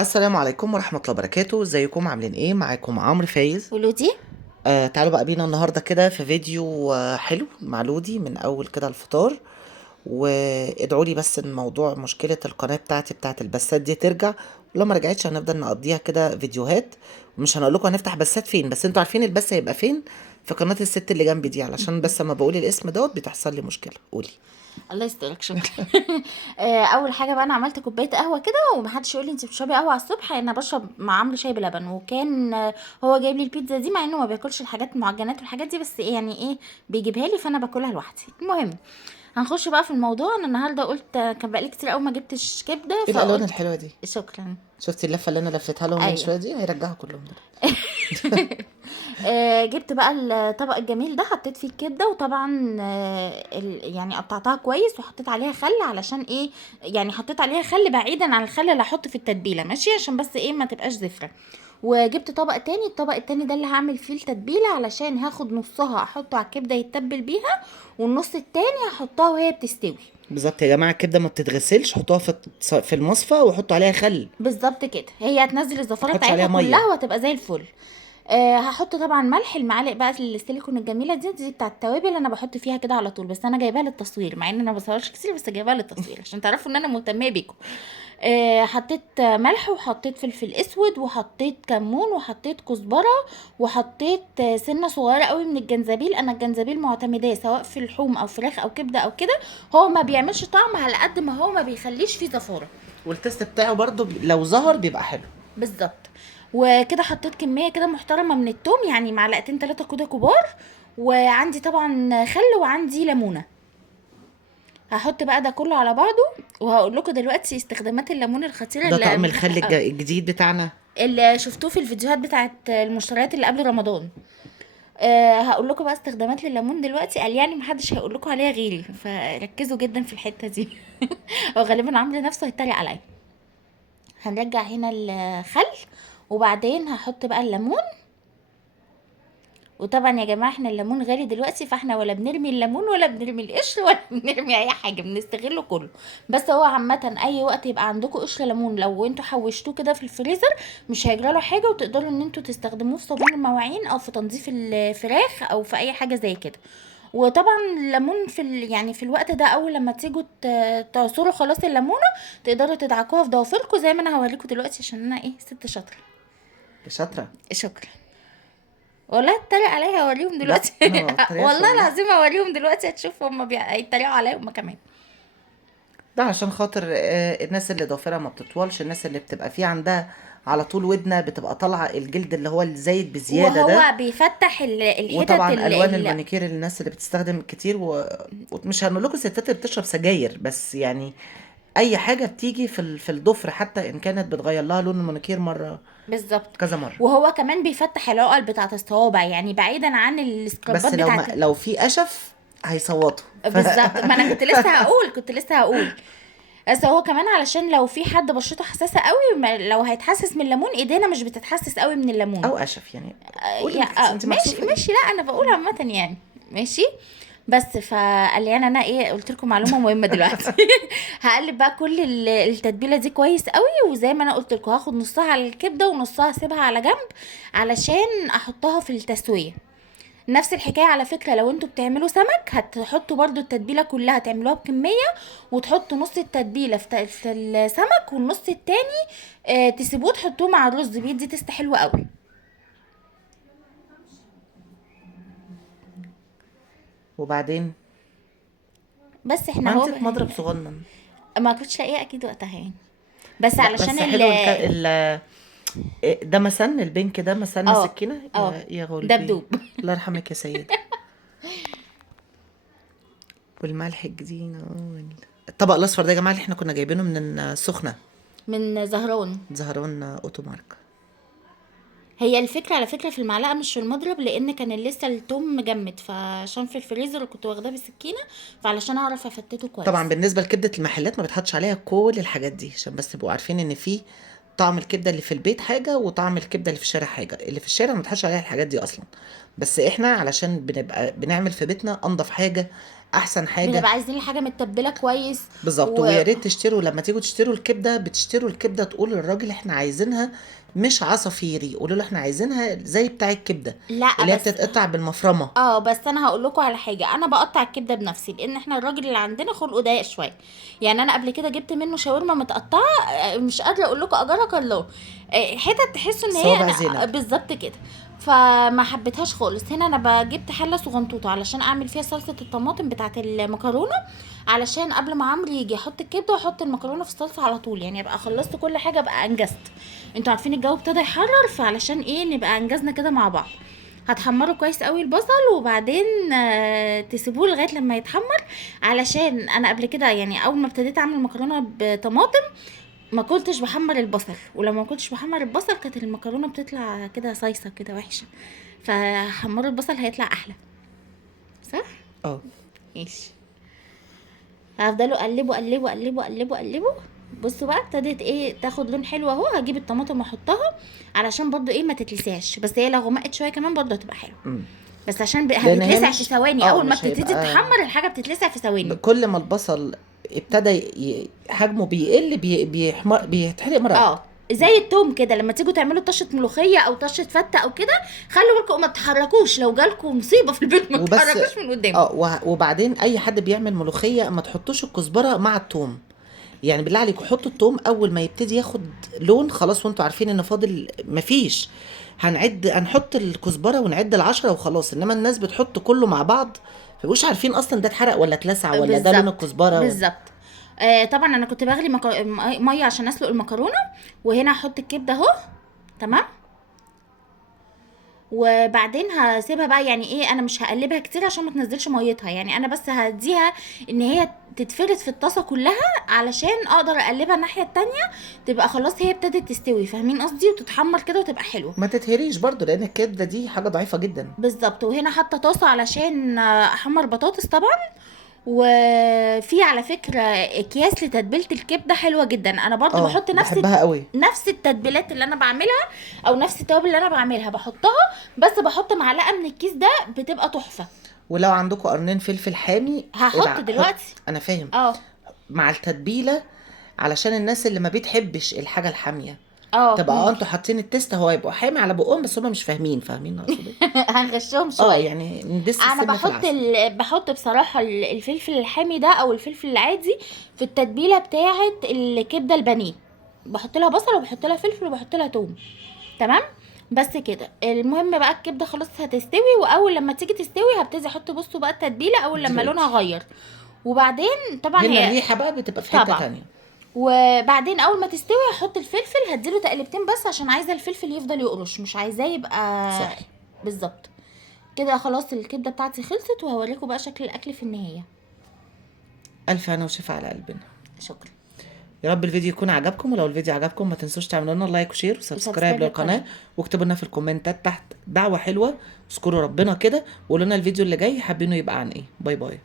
السلام عليكم ورحمة الله وبركاته، ازيكم عاملين ايه؟ معاكم عمرو فايز. ولودي. تعالوا بقى بينا النهاردة كده في فيديو حلو مع لودي من اول كده الفطار. وادعوا لي بس ان موضوع مشكلة القناة بتاعتي بتاعت البثات دي ترجع، ولو ما رجعتش هنفضل نقضيها كده فيديوهات. ومش هنقول لكم هنفتح بثات فين، بس انتوا عارفين البث هيبقى فين. في قناة الست اللي جنبي دي، علشان بس لما بقول الاسم دوت بتحصل لي مشكلة. قولي. الله يسترك، شكرا. اول حاجه بقى، انا عملت كوبايه قهوه كده، ومحدش يقول لي انت بتشربي قهوه على الصبح. انا بشرب مع عمرو شاي بلبن، وكان هو جايب لي البيتزا دي، مع انه ما بياكلش الحاجات المعجنات والحاجات دي، بس إيه يعني ايه، بيجيبها لي فانا باكلها لوحدي. المهم، هنخش بقى في الموضوع. انا النهارده قلت كان بقالي كتير قوي ما جبتش كبده، ايه الالوان فقلت الحلوة دي؟ شكرا. شفتي اللفة اللي انا لفتها لهم من ايوه. شوية دي؟ هيرجعوا كلهم دول. جبت بقى الطبق الجميل ده، حطيت فيه الكبده، وطبعا يعني قطعتها كويس وحطيت عليها خل، علشان ايه، يعني حطيت عليها خل بعيدا عن الخل اللي هحط في التتبيله، ماشي، عشان بس ايه ما تبقاش زفره. وجبت طبق تاني، الطبق التاني ده اللي هعمل فيه التتبيله، علشان هاخد نصها احطه على الكبده يتبل بيها، والنص التاني هحطها وهي بتستوي. بالظبط يا جماعه، الكبده ما بتتغسلش، حطوها في المصفى وحطوا عليها خل. بالظبط كده، هي هتنزل ما الزفاره تحطش بتاعتها عليها كلها ميه. وهتبقى زي الفل. هحط طبعا ملح، المعالق بقى السيليكون الجميله دي بتاعه التوابل، انا بحط فيها كده على طول، بس انا جايباها للتصوير، مع ان انا ما بصورش كتير، بس جايباها للتصوير عشان تعرفوا ان انا مهتمه بيكم. حطيت ملح، وحطيت فلفل اسود، وحطيت كمون، وحطيت كزبره، وحطيت سنه صغيره قوي من الجنزبيل. انا الجنزبيل معتمداه سواء في اللحوم او فراخ او كبده او كده، هو ما بيعملش طعم على قد ما هو ما بيخليش فيه زفاره. والتست بتاعه برضو لو ظهر بيبقى حلو. بالظبط. وكده حطيت كميه كده محترمه من التوم، يعني معلقتين 3 كده كبار. وعندي طبعا خل، وعندي ليمونه. هحط بقى ده كله على بعضه، وهقول لكم دلوقتي استخدامات الليمون الخطيره ده اللي طقم الخل الجديد بتاعنا. اللي شفتوه في الفيديوهات بتاعت المشتريات اللي قبل رمضان. هقول لكم بقى استخدامات لليمون دلوقتي، قال يعني محدش هيقول لكم عليها غيري، فركزوا جدا في الحته دي. هو غالبا عمرو نفسه هيتريق عليا. هنرجع هنا الخل، وبعدين هحط بقى الليمون. وطبعا يا جماعه احنا الليمون غالي دلوقتي، فاحنا ولا بنرمي الليمون ولا بنرمي القشر ولا بنرمي اي حاجه، بنستغله كله. بس هو عامه اي وقت يبقى عندكم قشر ليمون، لو انتوا حوشتوه كده في الفريزر مش هيجرى له حاجه، وتقدروا ان انتوا تستخدموه في صابون المواعين او في تنظيف الفراخ او في اي حاجه زي كده. وطبعا الليمون يعني في الوقت ده، اول لما تيجوا تعصروا خلاص الليمونه، تقدروا تدعكوها في ضوافركم زي ما انا هوريكم دلوقتي، عشان انا ايه، ست شاطره. شاطره. شكرا. والله اتريق عليا، هوريهم لا دلوقتي. انا ما بتريقش والله والله. العظيم هوريهم دلوقتي، هتشوفوا هما هيتريقوا عليا هما كمان. ده عشان خاطر الناس اللي ضوافرها ما بتطولش، الناس اللي بتبقى فيه عندها على طول ودنه بتبقى طالعه الجلد اللي هو الزايد بزياده ده. وهو بيفتح الحتت وطبعا الوان المانيكير للناس اللي بتستخدم كتير ومش هنقول لكم الستات اللي بتشرب سجاير، بس يعني اي حاجه بتيجي في الضفر، حتى ان كانت بتغير لها لون المانيكير مره بالظبط. كذا مره. وهو كمان بيفتح العقل بتاعت الصوابع، يعني بعيدا عن بس السكرابات لو بتاعت. ما لو في قشف هيصوتوا بالظبط، ما انا كنت لسه هقول. بس هو كمان علشان لو في حد بشرته حساسه قوي، لو هيتحسس من الليمون، ايدينا مش بتتحسس قوي من الليمون. او قشف يعني. قولي انت انت ماشي مكسوفه ليه؟ ماشي، لا انا بقول عامه يعني. ماشي. بس فقال لي انا ايه، قلت لكم معلومه مهمه دلوقتي. هقلب بقى كل التتبيله دي كويس قوي، وزي ما انا قلت لكم هاخد نصها على الكبده ونصها اسيبها على جنب، علشان احطها في التسويه. نفس الحكايه على فكره، لو انتوا بتعملوا سمك هتحطوا برضو التتبيله كلها، تعملوها بكميه، وتحطوا نص التتبيله في السمك، والنص التاني تسيبوه تحطوه مع الرز، بيدي تست حلوه قوي. وبعدين بس ما احنا انت هو مضرب صغنن. ما كنتش لاقيه اكيد وقتها يعني، بس لا علشان بس حلو ده مسن البنك ده مسن اه سكينه اه يا غلبي. دبدوب. الله يرحمك يا سيدة. والملح الجديد الطبق الاصفر ده يا جماعه اللي احنا كنا جايبينه من السخنه. من زهران. زهرون اوتو مارك. هي الفكره على فكره في المعلقه مش في المضرب، لان كان لسه التوم مجمد، فعشان في الفريزر كنت واخداه بالسكينه، فعلشان اعرف افتته طبعا كويس. بالنسبه لكبده المحلات ما بتحطش عليها كل الحاجات دي، عشان بس تبقوا عارفين ان في طعم الكبده اللي في البيت حاجه، وطعم الكبده اللي في الشارع حاجه. اللي في الشارع ما بتحطش عليها الحاجات دي اصلا. بس احنا علشان بنبقى بنعمل في بيتنا انضف حاجه، احسن حاجه. بنبقى عايزين الحاجه متبله كويس. بالظبط. ويا ريت تشتروا لما تيجوا تشتروا الكبده، بتشتروا الكبده تقولوا للراجل احنا عايزينها مش عصافيري، قولوا له احنا عايزينها زي بتاع الكبده لا اللي هي بس بتتقطع بالمفرمه. بس انا هقول لكم على حاجه، انا بقطع الكبده بنفسي لان احنا الراجل اللي عندنا خلقه ضيق شويه. يعني انا قبل كده جبت منه شاورما متقطعه، مش قادره اقول لكم اجرك الله، حتت تحسوا ان هي صوابع زينب. بالظبط كده. فما حبيتهاش خالص. هنا انا جبت حله صغنطوطه علشان اعمل فيها صلصه الطماطم بتاعه المكرونه، علشان قبل ما عمرو يجي احط الكبده واحط المكرونه في الصلصه على طول، يعني ابقى خلصت كل حاجه، ابقى انجزت. انتوا عارفين الجو ابتدى يحرر، فعلشان ايه نبقى انجزنا كده مع بعض. هتحمروا كويس قوي البصل، وبعدين تسيبوه لغايه لما يتحمر. علشان انا قبل كده يعني اول ما ابتديت اعمل مكرونه بطماطم ما كنتش بحمر البصل، ولما ما كنتش بحمر البصل كانت المكرونه بتطلع كده صيصه كده وحشه. فحمروا البصل هيطلع احلى، صح؟ اه ماشي. هفضلوا اقلبوا اقلبوا اقلبوا اقلبوا اقلبوا. بصوا بقى ابتدت ايه تاخد لون حلو اهو. هجيب الطماطم واحطها علشان برضو ايه ما تتلسعش، بس هي لو غمقت شويه كمان برضو هتبقى حلوه. بس عشان لان هي هتتلسع مش في ثواني. اول ما مش بتبتدي هيبقى تحمر الحاجه بتتلسع في ثواني. كل ما البصل ابتدى حجمه بيقل بيحمر بيتحرق مره واحده. زي التوم كده، لما تيجوا تعملوا طشه ملوخيه او طشه فته او كده، خلوا بالكم ما تتحركوش، لو جالكم مصيبه في البيت ما وبس. تتحركوش من قدام. وبعدين اي حد بيعمل ملوخيه ما تحطوش الكزبره مع الثوم، يعني بالله عليكم حطوا الثوم اول ما يبتدي ياخد لون خلاص، وانتوا عارفين ان فاضل مفيش، هنحط الكزبره ونعد العشرة وخلاص. انما الناس بتحط كله مع بعض، مبيبقوش عارفين اصلا ده اتحرق ولا اتلسع ولا ده لون بالظبط الكزبره بالظبط. طبعا انا كنت بغلي ميه عشان اسلق المكرونه، وهنا هحط الكبده اهو. تمام. وبعدين هسيبها بقى، يعني ايه انا مش هقلبها كتير عشان ما تنزلش ميتها، يعني انا بس هديها ان هي تتفرد في الطاسه كلها علشان اقدر اقلبها الناحيه التانية، تبقى خلاص هي ابتدت تستوي، فاهمين قصدي، وتتحمر كده وتبقى حلوه. ما تتهريش برضو لان الكبده دي حاجه ضعيفه جدا. بالظبط. وهنا حاطه طاسه علشان احمر بطاطس طبعا. وفي على فكره اكياس لتتبيله الكبده حلوه جدا، انا برضو بحط بحبها قوي. نفس التتبيلات اللي انا بعملها، او نفس التوابل اللي انا بعملها بحطها، بس بحط معلقه من الكيس ده بتبقى تحفه. ولو عندكم قرنين فلفل حامي هحط دلوقتي. انا فاهم. اه مع التتبيله علشان الناس اللي ما بتحبش الحاجه الحاميه تبقى ممكن. انتوا حاطين التست، هو يبقوا حامي على بقهم بس هم مش فاهمين اقصد ايه. هنغشهم شويه. يعني ندس انا السم في بحط العسل. بحط بصراحه الفلفل الحامي ده او الفلفل العادي في التتبيله بتاعه الكبده البانيه، بحط لها بصل وبحط لها فلفل وبحط لها توم. تمام. بس كده. المهم بقى الكبده خلاص هتستوي، واول لما تيجي تستوي هبتدي احط بصوا بقى التتبيله اول لما دلوقتي لونها غير. وبعدين طبعا هنا هي الريحه بقى بتبقى في حته طبعا. تانية. وبعدين اول ما تستوي هحط الفلفل، هديله تقلبتين بس عشان عايزه الفلفل يفضل يقرش، مش عايزاه يبقى صح. بالظبط كده. خلاص الكبده بتاعتي خلصت، وهوريكم بقى شكل الاكل في النهايه. الف هنا وشفا على قلبنا. شكرا. يا رب الفيديو يكون عجبكم، ولو الفيديو عجبكم ما تنسوش تعملوا لنا لايك وشير وسبسكرايب للقناه، واكتبوا لنا في الكومنتات تحت دعوه حلوه، اذكروا ربنا كده، وقولوا لنا الفيديو اللي جاي حابينه يبقى عن ايه. باي باي.